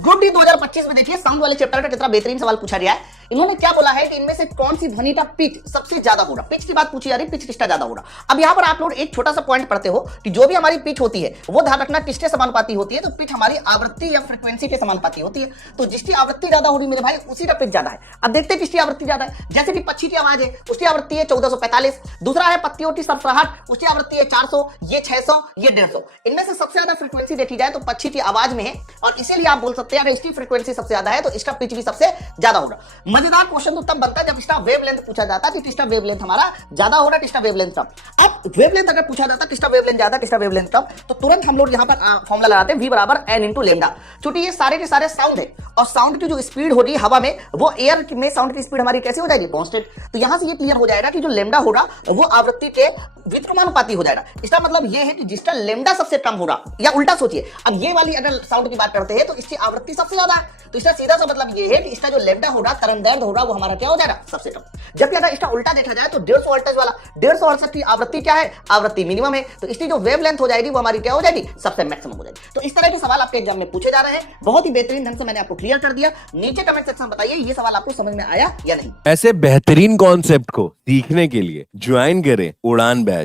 Group D 2025 में देखिए sound वाले चैप्टर का कितना बेहतरीन सवाल पूछा गया है। इन्होंने क्या बोला है कि इनमें से कौन सी ध्वनि का पिच सबसे ज्यादा हो रहा, पिच की बात पूछी जा रही, पिच किसका ज्यादा हो रहा। अब यहां पर आप लोग एक छोटा सा पॉइंट पढ़ते हो कि जो भी हमारी पिच होती है वो ध्यान रखना किसके समानुपाती होती है, तो पिच हमारी आवृत्ति या फ्रीक्वेंसी के समानुपाती होती है। तो जिसकी आवृत्ति ज्यादा हो रही मेरे भाई उसी का पिच ज्यादा है। अब देखते हैं किसकी आवृत्ति ज्यादा है। जैसे कि पक्षी की आवाज है उसकी आवृत्ति है 1445, दूसरा है पत्तियों की सरसराहट उसकी आवृत्ति है 400, ये 600, ये 150। इनमें से सबसे ज्यादा फ्रीक्वेंसी देखी जाए तो पक्षी की आवाज में है और इसीलिए आप बोल सकते हैं अगर इसकी फ्रीक्वेंसी सबसे ज्यादा है तो इसका पिच भी सबसे ज्यादा होगा। मजेदार क्वेश्चन तो तब बनता है जब इसका वेवलेंथ पूछा जाता है कि किसका वेवलेंथ हमारा ज्यादा हो रहा है, किसका वेवलेंथ कम। अब वेवलेंथ अगर पूछा जाता है किसका वेवलेंथ ज्यादा किसका वेवलेंथ कम, तो तुरंत हम लोग यहां पर फॉर्मूला लगाते हैं v बराबर n इंटू लेमडा। चूंकि ये सारे के सारे साउंड है और साउंड की जो स्पीड होगी हवा में वो एयर में साउंड की स्पीड हमारी कैसे हो जाएगी, कांस्टेंट। तो यहां से ये क्लियर हो जाएगा कि जो लेमडा होगा वो आवृत्ति के व्युत्क्रमानुपाती हो जाएगा। इसका मतलब ये है कि जिसका लेमडा सबसे कम हो रहा, या उल्टा सोचिए, अब ये वाली अगर साउंड की बात करते हैं तो इसकी आवृत्ति सबसे ज्यादा है, तो इसका सीधा सा मतलब ये है कि इसका जो लेमडा होगा, तरंगदैर्घ्य होगा, वो हमारा क्या हो जाएगा, सबसे कम। जबकि अगर इसका उल्टा देखा जाए तो 150 वोल्टेज वाला 150 हर्ट्ज की आवृत्ति क्या है, आवृत्ति मिनिमम है, तो इसकी जो वेवलेंथ हो जाएगी वो हमारी क्या हो जाएगी, सबसे मैक्सिमम हो जाएगी। तो इस तरह के सवाल आपके एग्जाम में पूछे जा रहे हैं। बहुत ही बेहतरीन ढंग से मैंने आपको क्लियर कर दिया। नीचे कमेंट सेक्शन में बताइए ये सवाल आपको समझ में आया या नहीं। ऐसे बेहतरीन कॉन्सेप्ट को सीखने के लिए ज्वाइन करें उड़ान बैच।